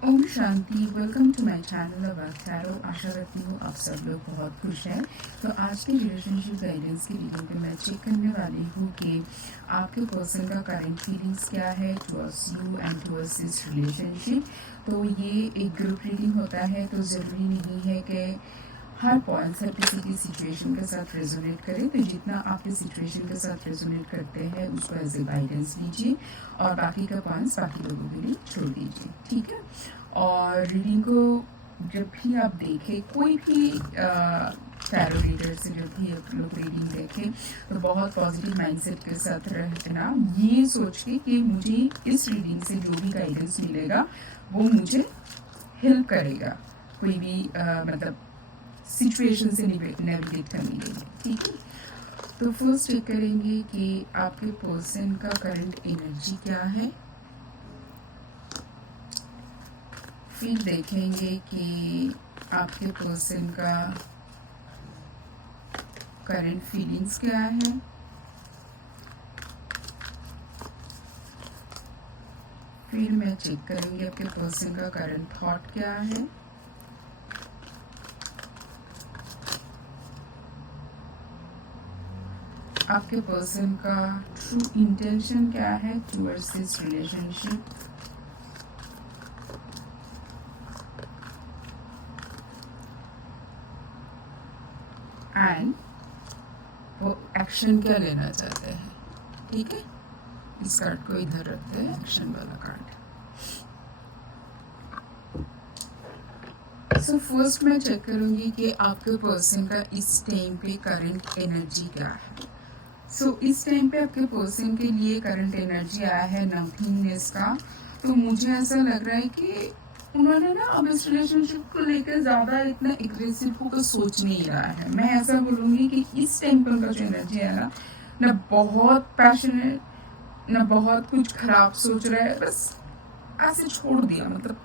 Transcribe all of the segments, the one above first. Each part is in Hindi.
ओम शांति। Welcome to my channel about tarot. आशा करती हूँ आप सब लोग बहुत खुश हैं। तो आज की रिलेशनशिप गाइडेंस की रीडिंग पे मैं चेक करने वाली हूँ कि आपके पर्सन का करंट फीलिंग्स क्या है towards you and towards this relationship. तो ये एक ग्रुप रीडिंग होता है, तो ज़रूरी नहीं है कि हर पॉइंट्स हर किसी की सिचुएशन के साथ रेजोनेट करें। तो जितना आपके सिचुएशन के साथ रेजोनेट करते हैं उसको एज ए गाइडेंस लीजिए और बाकी का पॉइंट्स बाकी लोगों के लिए छोड़ दीजिए, ठीक है। और रीडिंग को जब भी आप देखें, कोई भी टैरो रीडर से जब भी आप लोग रीडिंग देखें, तो बहुत पॉजिटिव माइंडसेट के साथ रहना, ये सोच के कि मुझे इस रीडिंग से जो भी गाइडेंस मिलेगा वो मुझे हेल्प करेगा कोई भी मतलब सिचुएशन से नेविगेट करने के लिए, ठीक है। तो फर्स्ट चेक करेंगे कि आपके पर्सन का करंट एनर्जी क्या है। फिर देखेंगे कि आपके पर्सन का करंट फीलिंग्स क्या है। फिर मैं चेक करूंगी आपके पर्सन का करंट थॉट क्या है। आपके पर्सन का ट्रू इंटेंशन क्या है टुवर्ड्स दिस रिलेशनशिप। एंड वो एक्शन क्या लेना चाहते हैं, ठीक है। इस कार्ड को इधर रखते हैं, एक्शन वाला कार्ड। सो फर्स्ट मैं चेक करूंगी कि आपके पर्सन का इस टाइम पे करंट एनर्जी क्या है। सो इस टाइम पे आपके पर्सन के लिए करंट एनर्जी आया है नथिंगनेस का। तो मुझे ऐसा लग रहा है कि उन्होंने ना अब इस रिलेशनशिप को लेकर ज्यादा इतना एग्रेसिव होकर सोच नहीं रहा है। मैं ऐसा बोलूंगी कि इस टाइम पे उनका जो एनर्जी है ना बहुत पैशनेट, ना बहुत कुछ खराब सोच रहा है, बस ऐसे छोड़ दिया, मतलब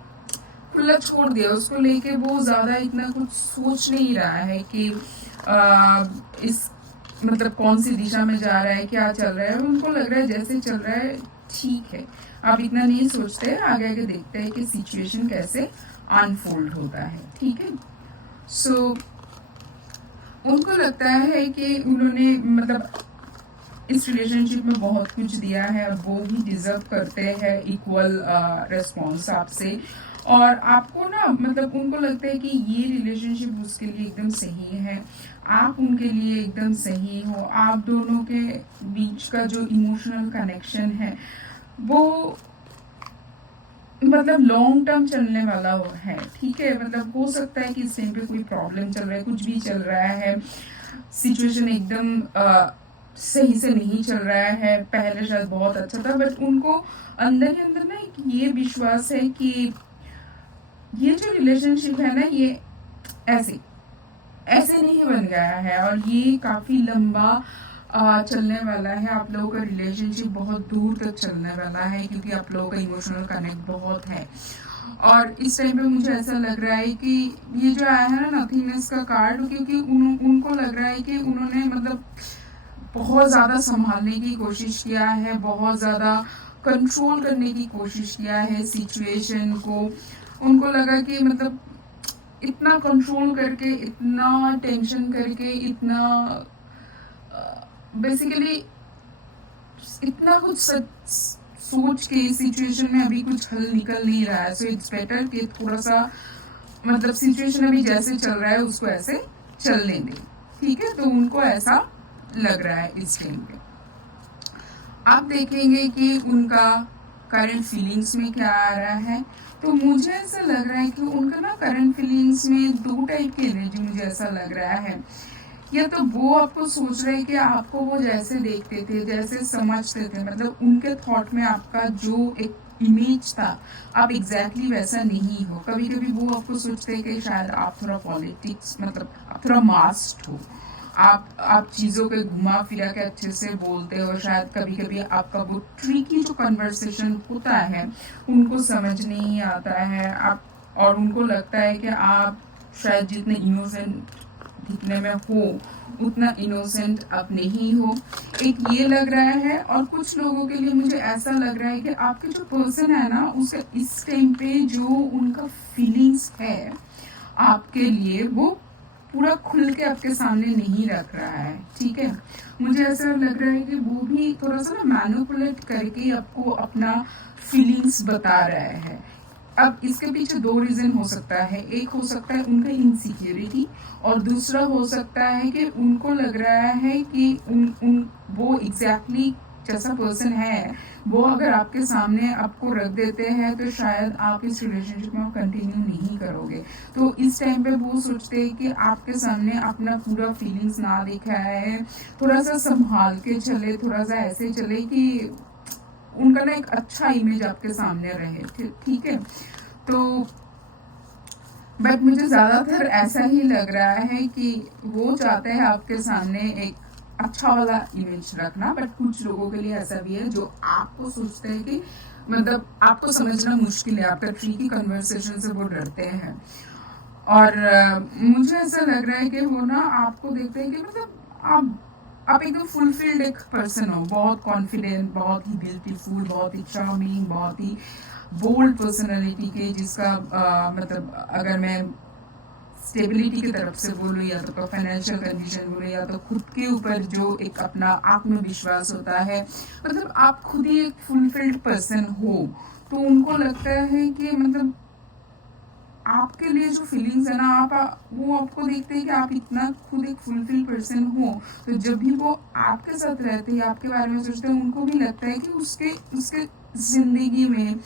खुला छोड़ दिया उसको लेके। वो ज्यादा इतना कुछ सोच नहीं रहा है कि इस मतलब कौन सी दिशा में जा रहा है, क्या चल रहा है। उनको लग रहा है जैसे चल रहा है ठीक है। आप इतना नहीं सोचते, आगे आगे देखते हैं कि सिचुएशन कैसे अनफोल्ड होता है, ठीक है। सो उनको लगता है कि उन्होंने मतलब इस रिलेशनशिप में बहुत कुछ दिया है, वो भी डिजर्व करते हैं इक्वल रिस्पॉन्स आपसे। और आपको ना मतलब उनको लगता है कि ये रिलेशनशिप उसके लिए एकदम सही है, आप उनके लिए एकदम सही हो। आप दोनों के बीच का जो इमोशनल कनेक्शन है वो मतलब लॉन्ग टर्म चलने वाला है, ठीक है। मतलब हो सकता है कि इस टाइम पे कोई प्रॉब्लम चल रहा है, कुछ भी चल रहा है, सिचुएशन एकदम सही से नहीं चल रहा है। पहले शायद बहुत अच्छा था, बट उनको अंदर ही अंदर ना एक ये विश्वास है कि ये जो रिलेशनशिप है ना, ये ऐसे ऐसे नहीं बन गया है और ये काफी लंबा चलने वाला है। आप लोगों का रिलेशनशिप बहुत दूर तक चलने वाला है, क्योंकि आप लोगों का इमोशनल कनेक्ट बहुत है। और इस टाइम पे मुझे ऐसा लग रहा है कि ये जो आया है ना नथिंगनेस का कार्ड, क्योंकि उनको लग रहा है कि उन्होंने मतलब बहुत ज़्यादा संभालने की कोशिश किया है, बहुत ज़्यादा कंट्रोल करने की कोशिश किया है सिचुएशन को। उनको लगा कि मतलब इतना कंट्रोल करके, इतना टेंशन करके, इतना बेसिकली इतना कुछ सोच के सिचुएशन में अभी कुछ हल निकल नहीं रहा है। सो इट्स बेटर कि थोड़ा सा मतलब सिचुएशन अभी जैसे चल रहा है उसको ऐसे चलने दें, ठीक है। तो उनको ऐसा लग रहा है इस टाइम पे। आप देखेंगे कि उनका करंट फीलिंग्स में क्या आ रहा है। तो मुझे ऐसा लग रहा है कि उनका ना करंट फीलिंग्स में दो टाइप की एनर्जी मुझे ऐसा लग रहा है। या तो वो आपको सोच रहे हैं कि आपको वो जैसे देखते थे, जैसे समझते थे, मतलब उनके थॉट में आपका जो एक इमेज था आप एग्जैक्टली वैसा नहीं हो। कभी कभी वो आपको सोचते हैं कि शायद आप थोड़ा पॉलिटिक्स मतलब आप थोड़ा मास्ड हो, आप चीज़ों पे घुमा फिरा के अच्छे से बोलते हो। शायद कभी कभी आपका वो ट्रिकी जो कन्वर्सेशन होता है उनको समझ नहीं आता है आप, और उनको लगता है कि आप शायद जितने इनोसेंट दिखने में हो, उतना इनोसेंट आप नहीं हो, एक ये लग रहा है। और कुछ लोगों के लिए मुझे ऐसा लग रहा है कि आपके जो पर्सन है ना, उसका इस टाइम पे जो उनका फीलिंग्स है आपके लिए, वो पूरा खुल के आपके सामने नहीं रख रहा है, ठीक है। मुझे ऐसा लग रहा है कि वो भी थोड़ा सा ना मैनिपुलेट करके आपको अपना फीलिंग्स बता रहा है। अब इसके पीछे दो रीजन हो सकता है, एक हो सकता है उनका इनसिक्योरिटी, और दूसरा हो सकता है कि उनको लग रहा है कि वो एग्जैक्टली जैसा पर्सन है वो अगर आपके सामने आपको रख देते हैं तो शायद आप इस रिलेशनशिप में कंटिन्यू नहीं करोगे। तो इस टाइम पे वो सोचते हैं कि आपके सामने अपना पूरा फीलिंग्स ना दिखाए, थोड़ा सा संभाल के चले, थोड़ा सा ऐसे चले कि उनका ना एक अच्छा इमेज आपके सामने रहे, ठीक है। तो बट मुझे ज्यादातर ऐसा ही लग रहा है कि वो चाहते हैं आपके सामने एक अच्छा वाला इमेज रखना, बट कुछ लोगों के लिए ऐसा भी है जो आपको सोचते हैं कि मतलब आपको समझना मुश्किल है, आपका ट्रिकी कन्वर्सेशन से वो डरते हैं। और मुझे ऐसा लग रहा है कि वो ना आपको देखते हैं कि मतलब आप एकदम फुलफिल्ड एक पर्सन हो, बहुत कॉन्फिडेंट, बहुत ही ब्यूटीफुल, बहुत ही चार्मिंग, बहुत ही बोल्ड पर्सनालिटी के, जिसका मतलब अगर मैं स्टेबिलिटी की तरफ से बोलूँ या तो फाइनेंशियल कंडीशन बोलूँ या तो खुद के ऊपर जो एक अपना आत्मविश्वास होता है, मतलब आप खुद ही एक फुलफिल्ड पर्सन हो, तो उनको लगता है कि मतलब आपके लिए जो फीलिंग्स है ना, आप वो आपको देखते हैं कि आप इतना खुद एक फुलफिल पर्सन हो, तो जब भी वो आपके साथ रहते हैं, आपके बारे में सोचते हैं, उनको भी लगता है कि उसके उसके जिंदगी में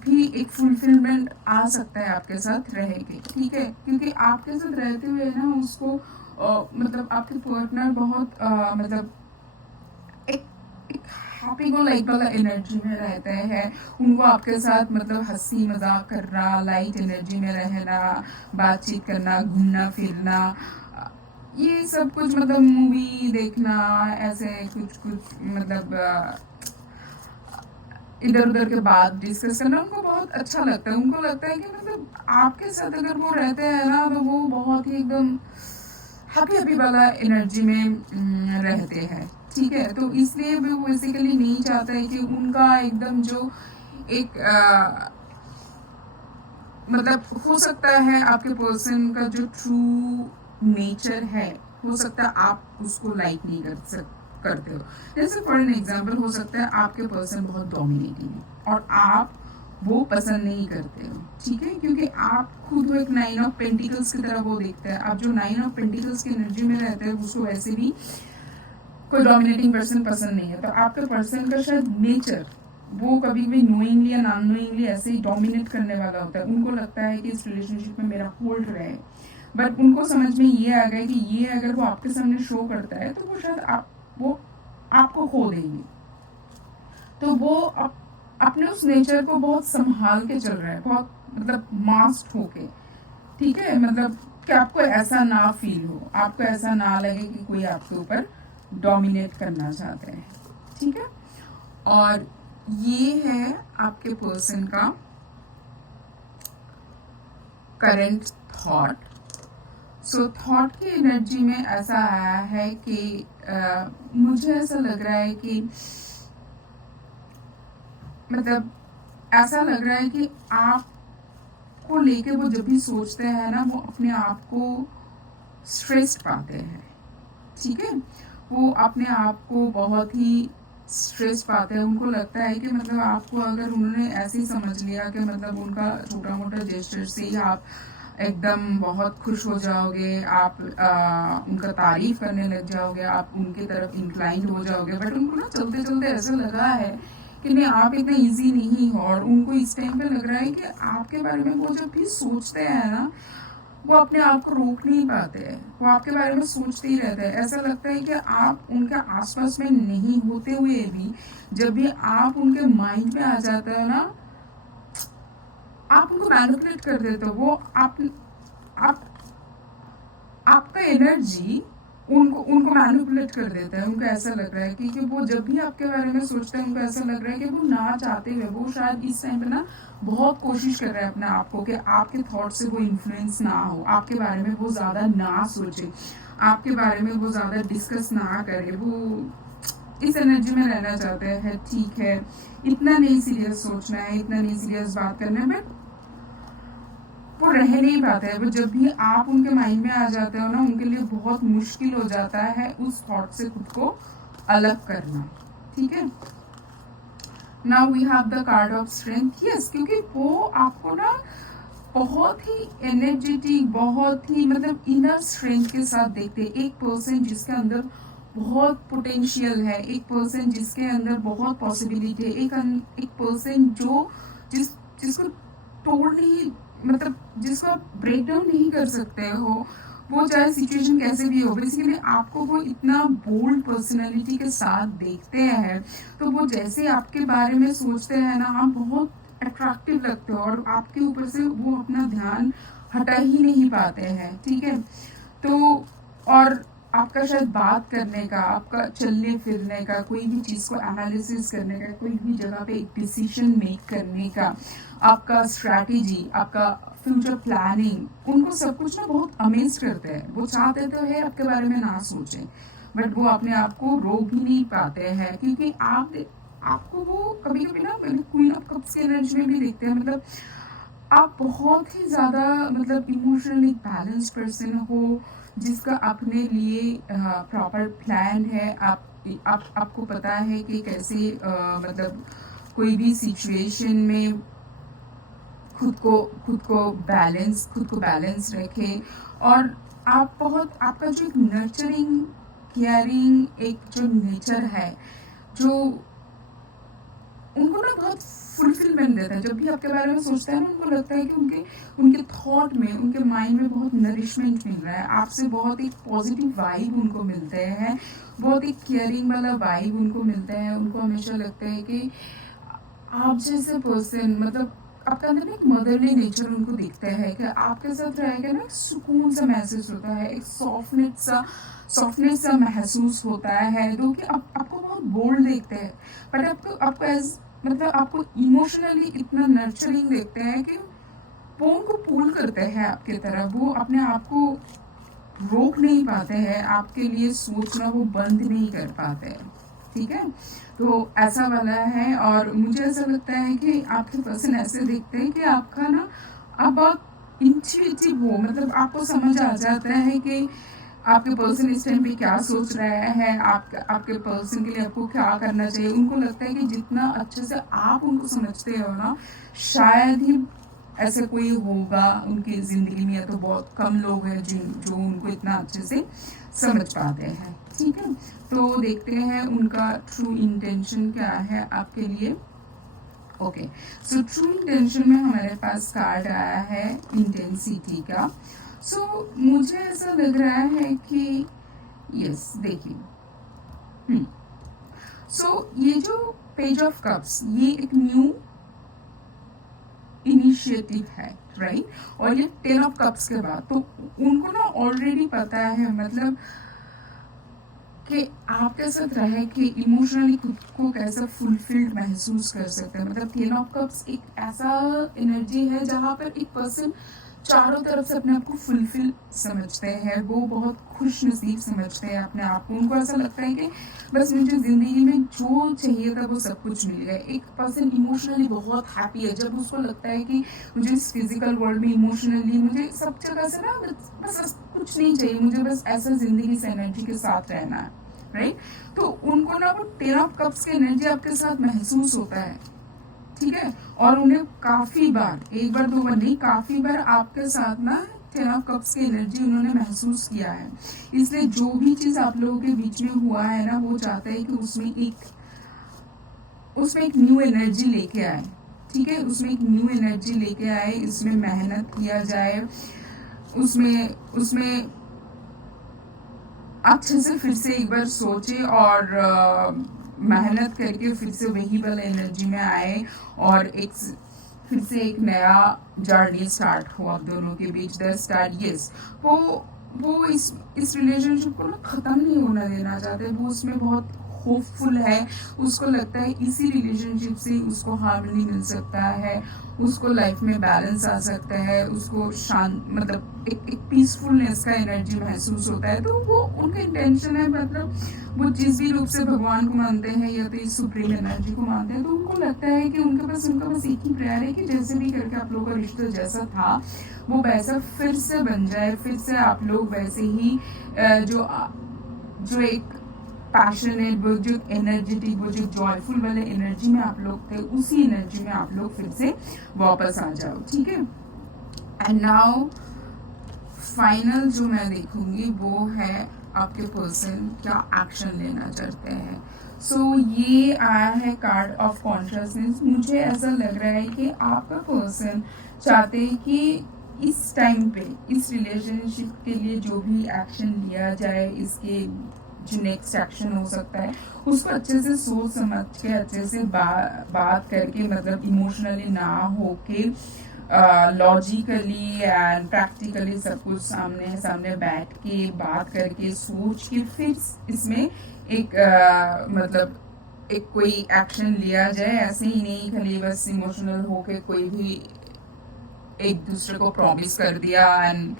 भी एक फुलफिलमेंट आ सकता है आपके साथ रह के, ठीक है। क्योंकि आपके साथ रहते हुए ना उसको मतलब आपके पार्टनर बहुत मतलब एक हैप्पी गो लाइक वाला एनर्जी में रहते हैं। उनको आपके साथ मतलब हंसी मजाक करना, लाइट एनर्जी में रहना, बातचीत करना, घूमना फिरना, ये सब कुछ, मतलब मूवी देखना, ऐसे कुछ कुछ मतलब इधर उधर के बात डिस्कस करना उनको बहुत अच्छा लगता है। उनको लगता है कि मतलब आपके साथ अगर वो रहते हैं ना, तो वो बहुत ही एकदम हैप्पी हैप्पी वाला एनर्जी में रहते हैं, ठीक है। तो इसलिए वो बेसिकली नहीं चाहता है कि उनका एकदम जो एक मतलब हो सकता है आपके पर्सन का जो ट्रू नेचर है, हो सकता है आप उसको लाइक नहीं करते हो। जैसे फॉर एन एग्जाम्पल हो सकता है आपके पर्सन बहुत डोमिनेटिंग है और आप वो पसंद नहीं करते हो, ठीक है, क्योंकि आप खुद वो एक 9 ऑफ पेंटिकल्स की तरह वो देखते हैं। आप जो 9 ऑफ पेंटिकल्स की एनर्जी में रहते हैं उसको वैसे भी कोई डोमिनेटिंग पर्सन पसंद नहीं है। तो आपके पर्सन का शायद नेचर वो कभी भी नोइंगली या नॉन नोइंगली ऐसे ही डोमिनेट करने वाला होता है। उनको लगता है कि इस रिलेशनशिप में मेरा होल्ड रहे, बट उनको समझ में ये आ गया कि ये अगर वो आपके सामने शो करता है तो वो शायद वो आपको खो देंगे। तो वो अपने उस नेचर को बहुत संभाल के चल रहा है, बहुत मतलब मास्क होके, ठीक है। मतलब कि आपको ऐसा ना फील हो, आपको ऐसा ना लगे कि कोई आपके ऊपर डोमिनेट करना चाहते हैं, ठीक है। और ये है आपके पर्सन का करंट थॉट। सो थॉट की एनर्जी में ऐसा आया है कि मुझे ऐसा लग रहा है कि मतलब ऐसा लग रहा है कि आपको लेके वो जब भी सोचते हैं ना, वो अपने आप को स्ट्रेस्ड पाते हैं, ठीक है। वो अपने आप को बहुत ही स्ट्रेस पाते हैं। उनको लगता है कि मतलब आपको अगर उन्होंने ऐसे ही समझ लिया कि मतलब उनका छोटा मोटा जेस्चर से ही आप एकदम बहुत खुश हो जाओगे, आप उनका तारीफ करने लग जाओगे, आप उनके तरफ इंक्लाइंड हो जाओगे। बट उनको ना चलते चलते ऐसा लगा है कि नहीं, आप इतना इजी नहीं हो, और उनको इस टाइम पे लग रहा है कि आपके बारे में वो जब भी सोचते हैं ना, वो अपने आप को रोक नहीं पाते हैं, वो आपके बारे में सोचते ही रहते हैं। ऐसा लगता है कि आप उनके आसपास में नहीं होते हुए भी जब भी आप उनके माइंड में आ जाता है ना, आप उनको मैनिपुलेट कर देते हो। वो आप आपका एनर्जी उनको उनको मैनिपुलेट कर देता है। उनको ऐसा लग रहा है कि वो जब भी आपके बारे में सोचते हैं, उनको ऐसा लग रहा है कि वो ना चाहते हुए वो शायद इस टाइम पे ना बहुत कोशिश कर रहे हैं अपने आप को कि आपके थॉट से वो इन्फ्लुएंस ना हो, आपके बारे में वो ज़्यादा ना सोचे, आपके बारे में वो ज़्यादा डिस्कस ना करे। वो इस एनर्जी में रहना चाहते हैं। ठीक है, इतना नहीं सीरियस सोचना है, इतना नहीं सीरियस बात करना है, बट वो रह नहीं पाते हैं। वो जब भी आप उनके माइंड में आ जाते हो ना, उनके लिए बहुत मुश्किल हो जाता है उस थॉट से खुद को अलग करना। ठीक है, now we have the card of strength. Yes, क्योंकि वो आपको ना बहुत ही एनर्जेटिक, बहुत ही मतलब इनर स्ट्रेंथ के साथ देखते हैं। एक पर्सन जिसके अंदर बहुत पोटेंशियल है, एक पर्सन जिसके अंदर बहुत पॉसिबिलिटी है, एक पर्सन जो जिसको तोड़ नहीं, मतलब जिसको आप ब्रेक डाउन नहीं कर सकते हो, वो चाहे सिचुएशन कैसे भी हो। बेसिकली आपको वो इतना बोल्ड पर्सनालिटी के साथ देखते हैं, तो वो जैसे आपके बारे में सोचते हैं ना, आप बहुत अट्रैक्टिव लगते हो और आपके ऊपर से वो अपना ध्यान हटा ही नहीं पाते हैं। ठीक है, तो और आपका शायद बात करने का, आपका चलने फिरने का, कोई भी चीज़ को एनालिसिस करने का, कोई भी जगह पे एक डिसीजन मेक करने का, आपका स्ट्रैटेजी, आपका फ्यूचर प्लानिंग, उनको सब कुछ ना बहुत अमेज करते हैं। वो चाहते तो है आपके बारे में ना सोचें, बट वो अपने आप को रोक ही नहीं पाते हैं, क्योंकि आपको वो कभी कभी ना क्वीन ऑफ कप्स के एनर्जी में भी देखते हैं। मतलब आप बहुत ही ज़्यादा मतलब इमोशनली बैलेंस पर्सन हो, जिसका अपने लिए प्रॉपर प्लान है। आपको पता है कि कैसे मतलब कोई भी सिचुएशन में खुद को बैलेंस रखे। और आप बहुत, आपका जो एक नर्चरिंग केयरिंग एक जो नेचर है, जो उनको ना बहुत फुलफिलमेंट देता है। जब भी आपके बारे में सोचते हैं ना, उनको लगता है कि उनके थॉट में, उनके माइंड में बहुत नरिशमेंट मिल रहा है। आपसे बहुत एक पॉजिटिव वाइब उनको मिलते हैं, बहुत एक केयरिंग वाला वाइब उनको मिलता है। उनको हमेशा लगता है कि आप जैसे पर्सन, मतलब आपका अंदर एक मदरली नेचर उनको दिखता है कि आपके साथ रहेगा ना, सुकून सा महसूस होता है, एक सॉफ्टनेस सा महसूस होता है। जो कि आपको बहुत बोल्ड देखते हैं, बट आपको एज मतलब आपको इमोशनली इतना नर्चरिंग देखते हैं कि वो उनको पुल करते हैं आपकी तरफ। वो अपने आप को रोक नहीं पाते हैं, आपके लिए सोचना वो बंद नहीं कर पाते हैं। ठीक है, तो ऐसा वाला है। और मुझे ऐसा लगता है कि आपके पर्सन ऐसे देखते हैं कि आपका ना, अब आप इंट्यूटिव हो, मतलब आपको समझ आ जाता है कि आपके पर्सन इस टाइम पे क्या सोच रहा है, आपके पर्सन के लिए आपको क्या करना चाहिए। उनको लगता है कि जितना अच्छे से आप उनको समझते हो ना, शायद ही ऐसे कोई होगा उनकी ज़िंदगी में, या तो बहुत कम लोग हैं जो उनको इतना अच्छे से समझ पाते हैं। ठीक है, तो देखते हैं उनका ट्रू इंटेंशन क्या है आपके लिए। ओके, सो ट्रू इंटेंशन में हमारे पास कार्ड आया है इंटेंसिटी का। सो मुझे ऐसा लग रहा है कि यस, देखिए, सो ये जो पेज ऑफ कप्स, ये एक न्यू इनिशिएटिव है, राइट। और ये 10 ऑफ कप्स के बाद तो उनको ना ऑलरेडी पता है, मतलब कि आपके साथ रहे कि इमोशनली खुद को कैसा फुलफिल्ड महसूस कर सकते हैं। मतलब 10 ऑफ कप्स एक ऐसा एनर्जी है जहाँ पर एक पर्सन चारों तरफ से अपने आप को फुलफिल समझते हैं, वो बहुत खुश नसीब समझते हैं अपने आप को। उनको ऐसा लगता है कि बस मुझे ज़िंदगी में जो चाहिए था वो सब कुछ मिल गया। एक पर्सन इमोशनली बहुत हैप्पी है जब उसको लगता है कि मुझे इस फिजिकल वर्ल्ड में इमोशनली मुझे सब जगह से ना बस कुछ नहीं चाहिए, मुझे बस ऐसा ज़िंदगी से एनर्जी के साथ रहना है, राइट। तो उनको ना वो 10 ऑफ कप्स की एनर्जी आपके साथ महसूस होता है। ठीक है, और उन्हें काफी बार, एक बार दो बार नहीं, काफी बार आपके साथ ना 10 ऑफ कप्स की एनर्जी उन्होंने महसूस किया है। इसलिए जो भी चीज आप लोगों के बीच में हुआ है ना, वो चाहता है कि उसमें एक न्यू एनर्जी लेके आए। ठीक है, उसमें एक न्यू एनर्जी लेके आए, इसमें मेहनत किया जाए, उसमें अच्छे से फिर से एक बार सोचे और मेहनत करके फिर से वही वाला एनर्जी में आए, और फिर से एक नया जर्नी स्टार्ट हो आप दोनों के बीच। द स्टार्ट, यस, वो वो इस रिलेशनशिप को ना ख़त्म नहीं होना देना चाहते, वो उसमें बहुत होपफुल है, उसको लगता है इसी रिलेशनशिप से उसको हार्मनी मिल सकता है, उसको लाइफ में बैलेंस आ सकता है, उसको शांत मतलब एक पीसफुलनेस का एनर्जी महसूस होता है। तो वो उनका इंटेंशन है, मतलब वो जिस भी रूप से भगवान को मानते हैं या तो इस सुप्रीम एनर्जी को मानते हैं, तो उनको लगता है कि उनका बस एक ही प्रेयर है कि जैसे भी करके आप लोगों का रिश्ता जैसा था वो वैसा फिर से बन जाए, फिर से आप लोग वैसे ही जो एक पैशनेट, वो जो एनर्जेटिक, वो जो जॉयफुल वाले एनर्जी में आप लोग थे, उसी एनर्जी में आप लोग फिर से वापस आ जाओ, ठीक है। एंड नाउ फाइनल जो मैं देखूंगी वो है आपके पर्सन क्या एक्शन लेना चाहते हैं। सो ये आया है कार्ड ऑफ कॉन्शियसनेस। मुझे ऐसा लग रहा है कि आपका पर्सन चाहते हैं कि इस टाइम पे इस रिलेशनशिप के लिए जो भी एक्शन लिया जाए, इसके जो नेक्स्ट एक्शन हो सकता है उसको अच्छे से सोच समझ के, अच्छे से बात करके, मतलब इमोशनली ना होके लॉजिकली एंड प्रैक्टिकली सब कुछ सामने सामने बैठ के बात करके सोच के फिर इसमें एक मतलब एक कोई एक्शन लिया जाए। ऐसे ही नहीं खाली बस इमोशनल होके कोई भी एक दूसरे को प्रॉमिस कर दिया एंड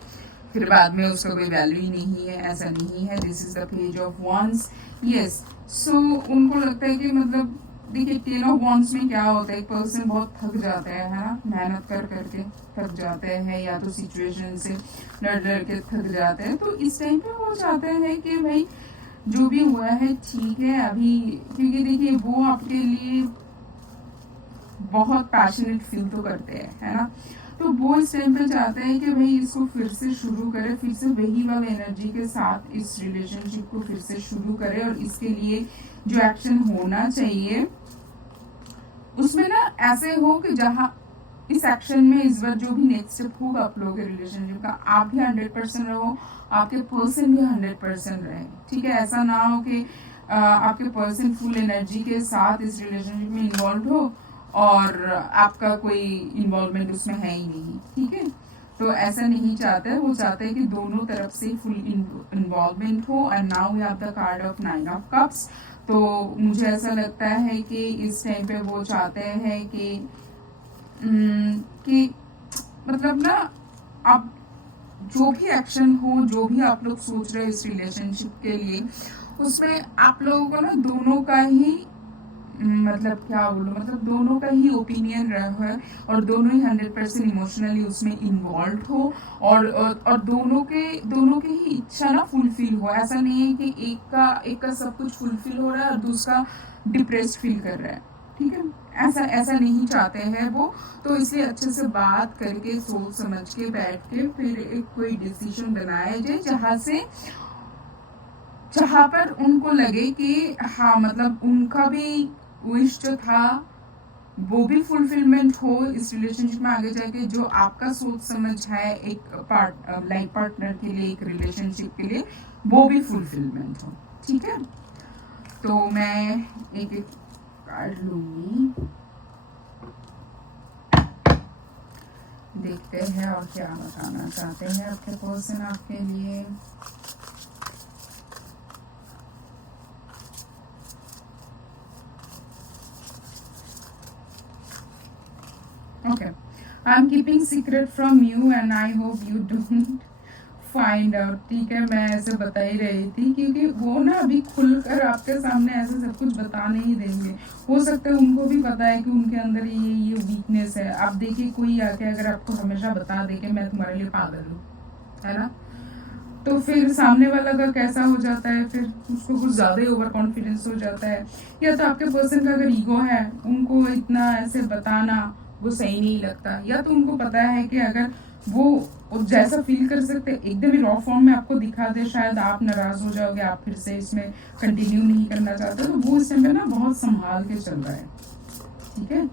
फिर बाद में उसका कोई वैल्यू ही नहीं है, ऐसा नहीं है। This is the page of once. Yes, so उनको लगता है कि मतलब देखिए टेन ऑफ वंस में क्या होता है, एक पर्सन बहुत थक जाता है ना, मेहनत कर करके थक जाते हैं या तो सिचुएशन से डर के थक जाते हैं। तो इस टाइम पे वो चाहते हैं कि भाई जो भी हुआ है ठीक है अभी, क्योंकि देखिए वो आपके लिए बहुत पैशनेट फील तो करते हैं, है ना। तो वो इस टाइम पे चाहते हैं कि भाई इसको फिर से शुरू करे, फिर से वही वाला एनर्जी के साथ इस रिलेशनशिप को फिर से शुरू करे। और इसके लिए जो एक्शन होना चाहिए उसमें ना ऐसे हो कि जहाँ इस एक्शन में इस बार जो भी नेक्स्ट स्टेप होगा आप लोगों के रिलेशनशिप का, आप भी 100% रहो, आपके पर्सन भी 100% रहे, ठीक है। ऐसा ना हो कि आपके पर्सन फुल एनर्जी के साथ इस रिलेशनशिप में इन्वॉल्व हो और आपका कोई इन्वॉल्वमेंट उसमें है ही नहीं, ठीक है। तो ऐसा नहीं चाहते, वो चाहते हैं कि दोनों तरफ से फुल इन्वॉल्वमेंट हो। And now we have the card of 9 of cups. तो मुझे ऐसा लगता है कि इस टाइम पे वो चाहते हैं कि मतलब ना आप जो भी एक्शन हो, जो भी आप लोग सोच रहे हैं इस रिलेशनशिप के लिए, उसमें आप लोगों को ना दोनों का ही मतलब क्या बोलूं, मतलब दोनों का ही ओपिनियन रहा है और दोनों ही 100% इमोशनली उसमें इन्वॉल्व हो और दोनों के ही इच्छा ना फुलफिल हो। ऐसा नहीं है कि एक का सब कुछ फुलफिल हो रहा है और दूसरा डिप्रेस्ड फील कर रहा है, ठीक है। ऐसा नहीं चाहते हैं वो। तो इसलिए अच्छे से बात करके सोच समझ के बैठ के फिर एक कोई डिसीजन बनाया जाए जहाँ पर उनको लगे कि हाँ मतलब उनका भी विश जो था वो भी फुलफिलमेंट हो इस रिलेशनशिप में आगे जाके, जो आपका सोच समझ है एक लाइफ पार्टनर के लिए, एक रिलेशनशिप के लिए, वो भी फुलफिलमेंट हो, ठीक है। तो मैं एक कार्ड लूंगी, देखते हैं और क्या बताना चाहते हैं आपके पर्सन आपके लिए। Okay, I'm keeping secret from you and I hope you don't find out, ठीक है। मैं ऐसे बता ही रही थी क्योंकि वो ना अभी खुलकर आपके सामने ऐसे सब कुछ बता नहीं देंगे। हो सकता है उनको भी पता है कि उनके अंदर ये वीकनेस है। आप देखिए कोई आके अगर आपको हमेशा बता दे कि मैं तुम्हारे लिए पागल हूँ, है ना, तो फिर सामने वाला का कैसा हो जाता है, फिर उसको कुछ ज्यादा ही ओवर कॉन्फिडेंस हो जाता है। या तो आपके पर्सन का अगर ईगो है, उनको इतना ऐसे बताना वो सही नहीं लगता, या तो उनको पता है कि अगर वो जैसा फील कर सकते एकदम ही रॉ फॉर्म में आपको दिखा दे, शायद आप नाराज हो जाओगे, आप फिर से इसमें कंटिन्यू नहीं करना चाहते। तो वो इस टाइम पे ना बहुत संभाल के चल रहा है, ठीक है।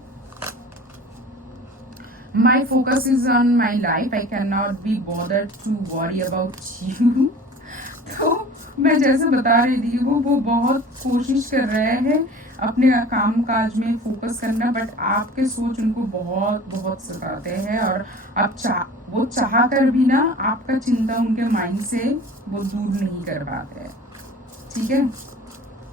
My focus is on my life. I cannot be bothered to worry about you. तो मैं जैसे बता रही थी वो बहुत कोशिश कर रहे हैं अपने काम काज में फोकस करना, बट आपके सोच उनको बहुत बहुत सताते हैं और वो चाह कर भी ना आपका चिंता उनके माइंड से वो दूर नहीं कर पाते हैं। ठीक है,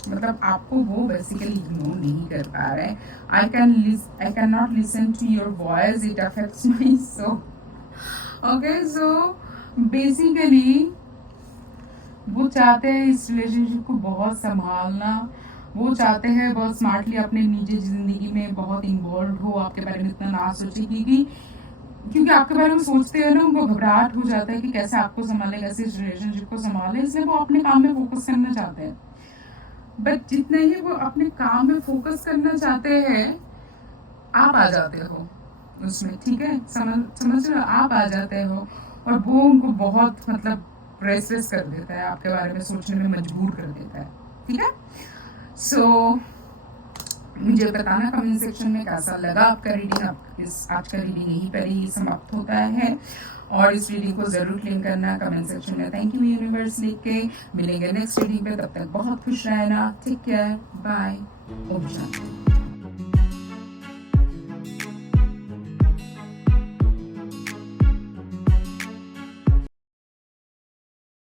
मतलब आपको वो बेसिकली इग्नोर नहीं कर पा रहे। I can not listen to your voice, it affects my soul. Okay, so basically वो चाहते हैं इस रिलेशनशिप को बहुत संभालना, वो चाहते हैं बहुत स्मार्टली अपने निजी जिंदगी में बहुत इन्वॉल्व हो, आपके बारे में इतना ना सोचे, क्योंकि आपके बारे में सोचते हैं ना उनको घबराहट हो जाता है कि कैसे आपको संभाले, कैसे इस रिलेशनशिप को संभाले, इसलिए वो अपने काम में फोकस करना चाहते हैं। बट जितने ही वो अपने काम में फोकस करना चाहते हैं, आप आ जाते हो उसमें। ठीक है, समझ रहे हो, आप आ जाते हो और वो उनको बहुत मतलब रेस्टलेस कर देता है, आपके बारे में सोचने में मजबूर कर देता है। ठीक है, सो मुझे बताना कमेंट सेक्शन में कैसा लगा आपका रीडिंग। आज का रीडिंग यहीं पर ही समाप्त होता है और इस रीडिंग को जरूर क्लेम करना कमेंट सेक्शन में थैंक यू यूनिवर्स लिख के। मिलेंगे नेक्स्ट रीडिंग पे, तब तक बहुत खुश रहना, take care, bye, Om Shanti.